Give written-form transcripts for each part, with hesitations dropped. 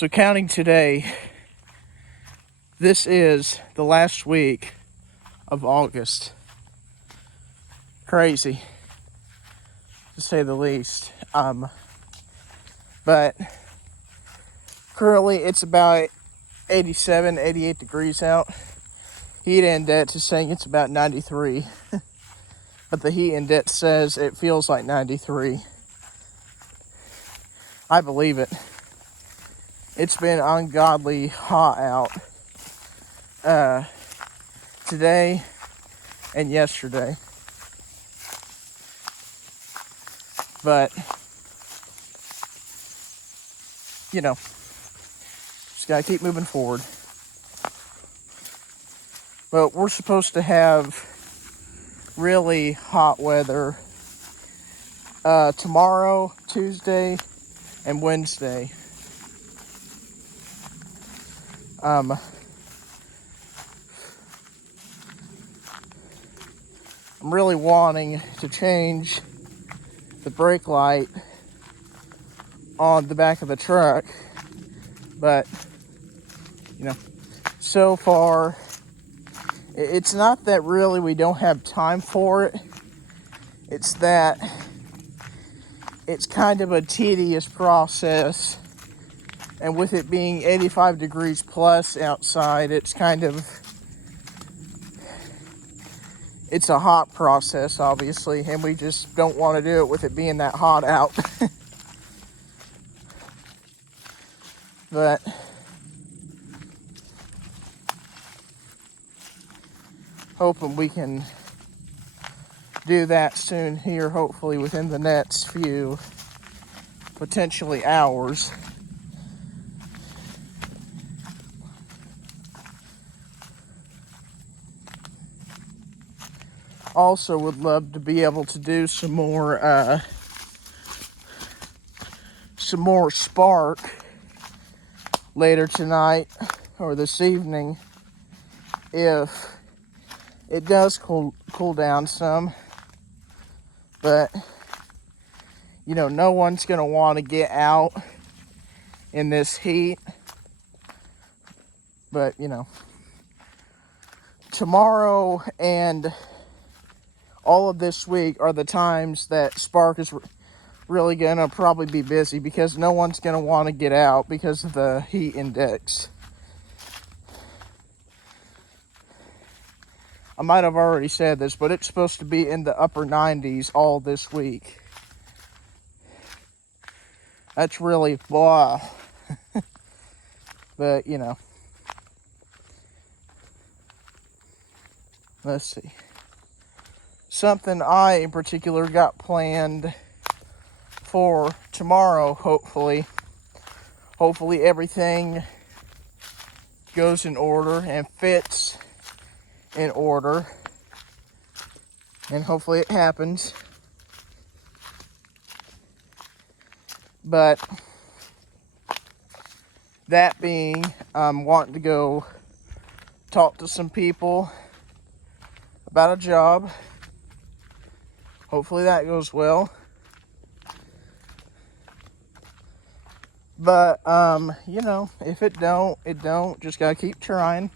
So counting today, this is the last week of August. Crazy, to say the least. But currently it's about 87, 88 degrees out. Heat index is saying it's about 93. But the heat index says it feels like 93. I believe it. It's been ungodly hot out today and yesterday. But, you know, just gotta keep moving forward. But we're supposed to have really hot weather tomorrow, Tuesday, and Wednesday. I'm really wanting to change the brake light on the back of the truck, but so far it's not that really we don't have time for it. It's that it's kind of a tedious process, and with it being 85 degrees plus outside, it's a hot process, obviously, and we just don't want to do it with it being that hot out. But hoping we can do that soon here, hopefully within the next few, potentially hours. Also would love to be able to do some more spark later tonight or this evening if it does cool down some. But no one's gonna want to get out in this heat. But tomorrow and all of this week are the times that Spark is really gonna probably be busy, because no one's gonna want to get out because of the heat index. I might have already said this, but it's supposed to be in the upper 90s all this week. That's really blah. But let's see. Something I in particular got planned for tomorrow, hopefully everything goes in order and fits in order, and hopefully it happens. But that being, I'm wanting to go talk to some people about a job. Hopefully that goes well. But if it don't, it don't. Just gotta keep trying.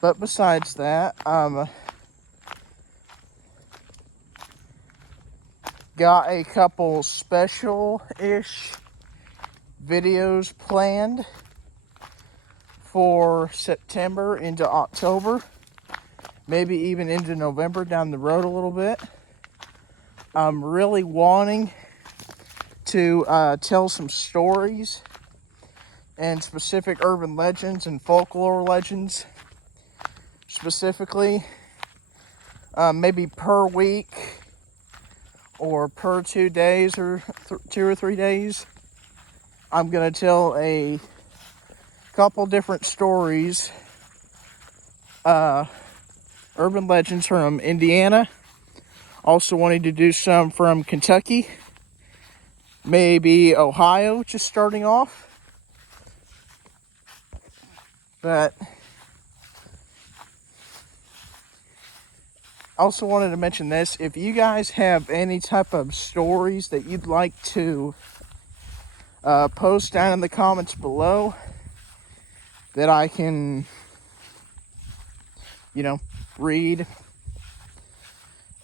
But besides that, got a couple special-ish videos planned for September into October, maybe even into November down the road a little bit. I'm really wanting to tell some stories and specific urban legends and folklore legends, specifically, maybe per week or per 2 days or 2 or 3 days. I'm gonna tell a couple different stories, urban legends from Indiana. Also wanting to do some from Kentucky, maybe Ohio, just starting off. But also wanted to mention this. If you guys have any type of stories that you'd like to post down in the comments below that I can, read,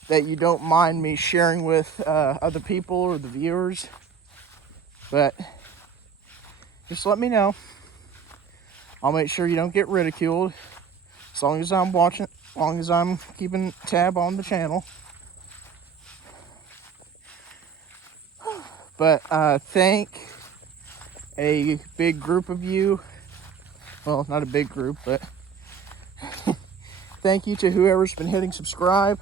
that you don't mind me sharing with other people or the viewers, but just let me know. I'll make sure you don't get ridiculed, as long as I'm watching, as long as I'm keeping tab on the channel. But thank a big group of you, well, not a big group, but thank you to whoever's been hitting subscribe,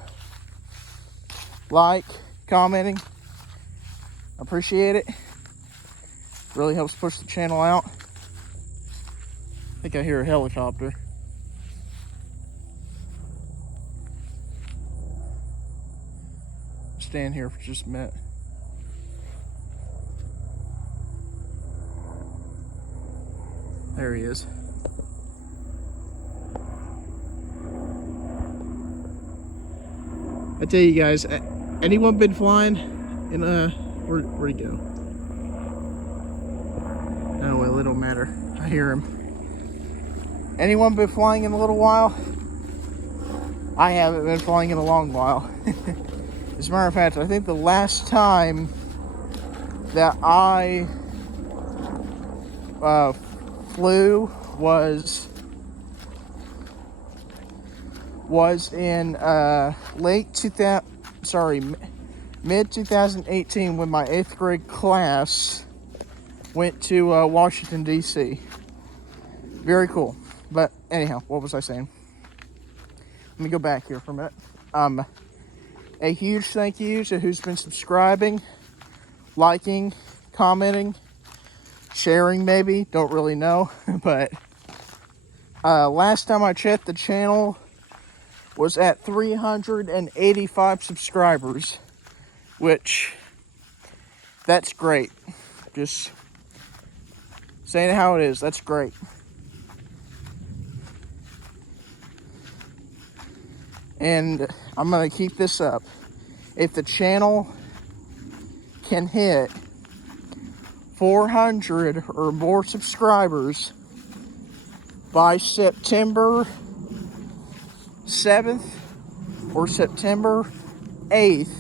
like, commenting. I appreciate it. Really helps push the channel out. I think I hear a helicopter. Stand here for just a minute. There he is. I tell you guys, anyone been flying in where'd he go? Oh well, it don't matter. I hear him. Anyone been flying in a little while? I haven't been flying in a long while. As a matter of fact, I think the last time that I flew was in mid 2018, when my 8th grade class went to Washington, D.C. Very cool. But anyhow, what was I saying? Let me go back here for a minute. A huge thank you to who's been subscribing, liking, commenting, sharing maybe, don't really know. But last time I checked, the channel was at 385 subscribers, which, that's great. Just saying how it is, that's great. And I'm going to keep this up. If the channel can hit 400 or more subscribers by September 7th or September 8th,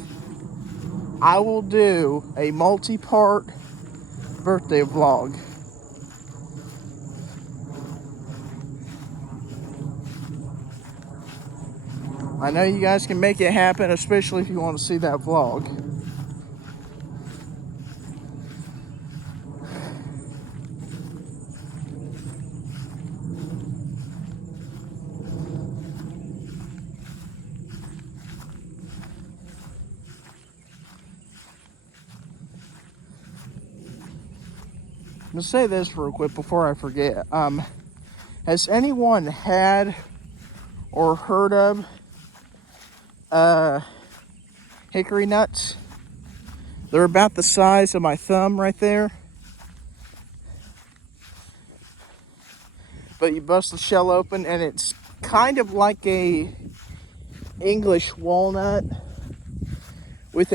I will do a multi-part birthday vlog. I know you guys can make it happen, especially if you want to see that vlog. I'm going to say this real quick before I forget. Has anyone had or heard of hickory nuts? They're about the size of my thumb right there. But you bust the shell open and it's kind of like a English walnut with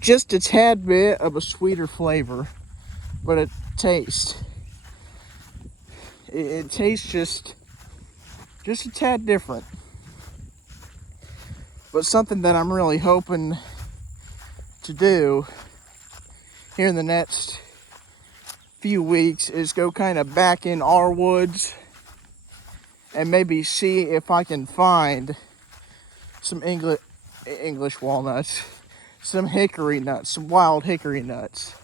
just a tad bit of a sweeter flavor. But it tastes just a tad different. But something that I'm really hoping to do here in the next few weeks is go kind of back in our woods and maybe see if I can find some English walnuts, some hickory nuts, some wild hickory nuts.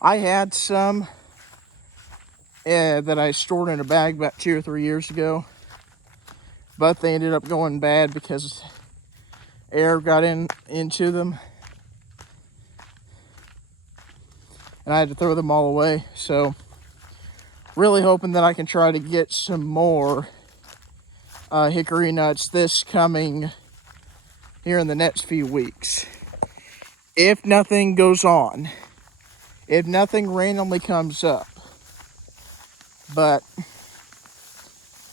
I had some that I stored in a bag about 2 or 3 years ago, but they ended up going bad because air got into them, and I had to throw them all away. So really hoping that I can try to get some more hickory nuts this coming here in the next few weeks, if nothing goes on, if nothing randomly comes up. But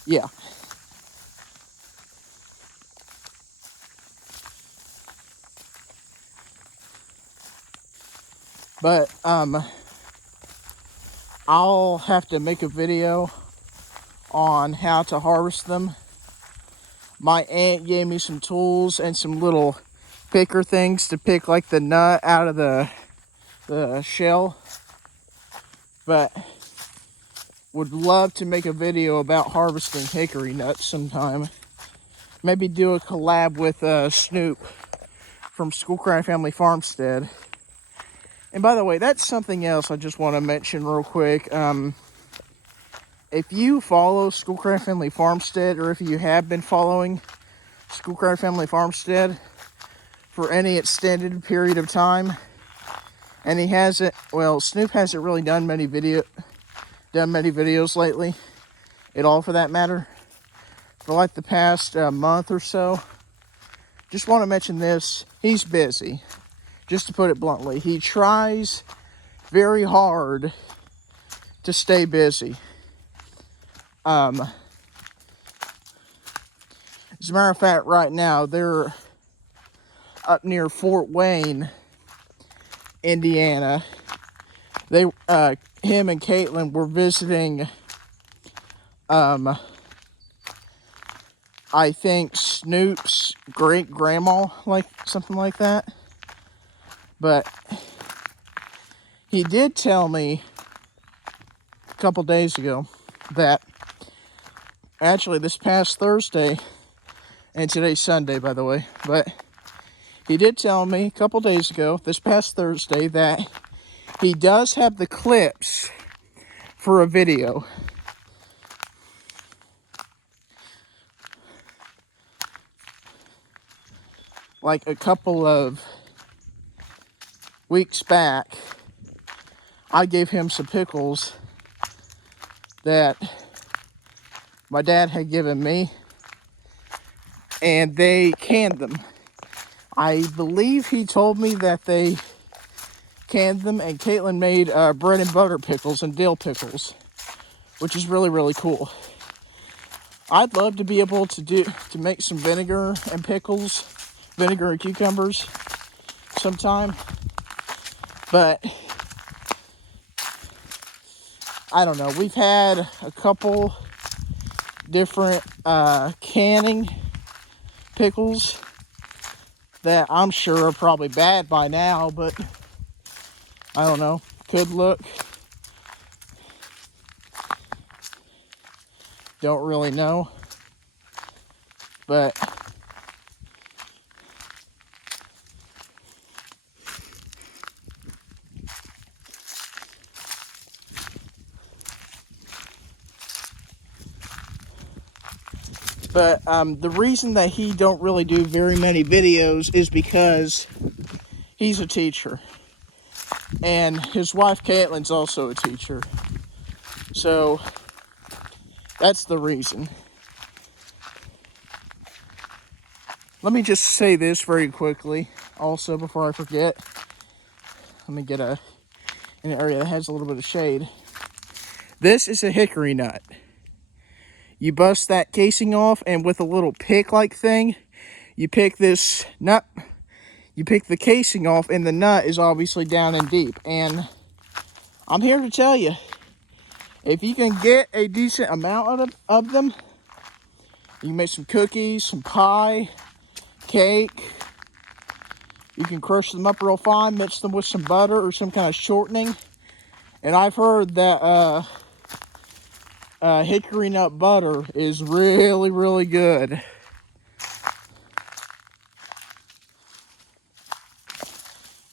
yeah. But I'll have to make a video on how to harvest them. My aunt gave me some tools and some little picker things to pick like the nut out of the shell. But would love to make a video about harvesting hickory nuts sometime. Maybe do a collab with Snoop from Schoolcraft Family Farmstead. And by the way, that's something else I just want to mention real quick. If you follow Schoolcraft Family Farmstead, or if you have been following Schoolcraft Family Farmstead for any extended period of time, and he hasn't, well, Snoop hasn't really done many videos lately, at all for that matter, for like the past month or so. Just want to mention this, he's busy, just to put it bluntly. He tries very hard to stay busy. As a matter of fact, right now, they're up near Fort Wayne, Indiana. Him and Caitlin were visiting, I think Snoop's great-grandma, like something like that. But he did tell me a couple days ago that actually this past Thursday, and today's Sunday, by the way, but he did tell me a couple days ago, this past Thursday, that he does have the clips for a video. Like a couple of weeks back, I gave him some pickles that my dad had given me, and they canned them. I believe he told me that they canned them, and Caitlin made bread and butter pickles and dill pickles, which is really, really cool. I'd love to be able to make some vinegar and pickles, vinegar and cucumbers sometime, but I don't know. We've had a couple different canning pickles that I'm sure are probably bad by now, but I don't know. Could look. Don't really know. But the reason that he don't really do very many videos is because he's a teacher. And his wife Caitlin's also a teacher. So that's the reason. Let me just say this very quickly also before I forget. Let me get an area that has a little bit of shade. This is a hickory nut. You bust that casing off, and with a little pick-like thing, you pick this nut. You pick the casing off, and the nut is obviously down and deep. And I'm here to tell you, if you can get a decent amount of them, you can make some cookies, some pie, cake. You can crush them up real fine, mix them with some butter or some kind of shortening. And I've heard that hickory nut butter is really, really good.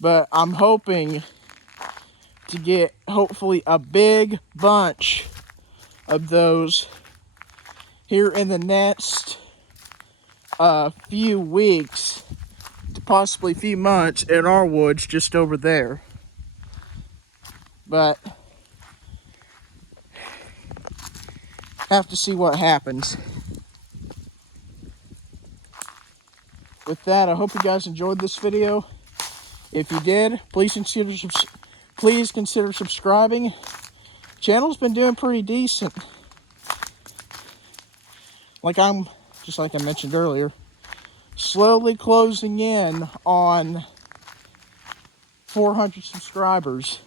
But I'm hoping to get, hopefully, a big bunch of those here in the next few weeks, to possibly few months, in our woods just over there. But have to see what happens. With that, I hope you guys enjoyed this video. If you did, please consider subscribing. Channel's been doing pretty decent. just like I mentioned earlier, slowly closing in on 400 subscribers,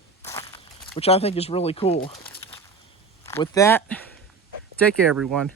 which I think is really cool. With that, take care, everyone.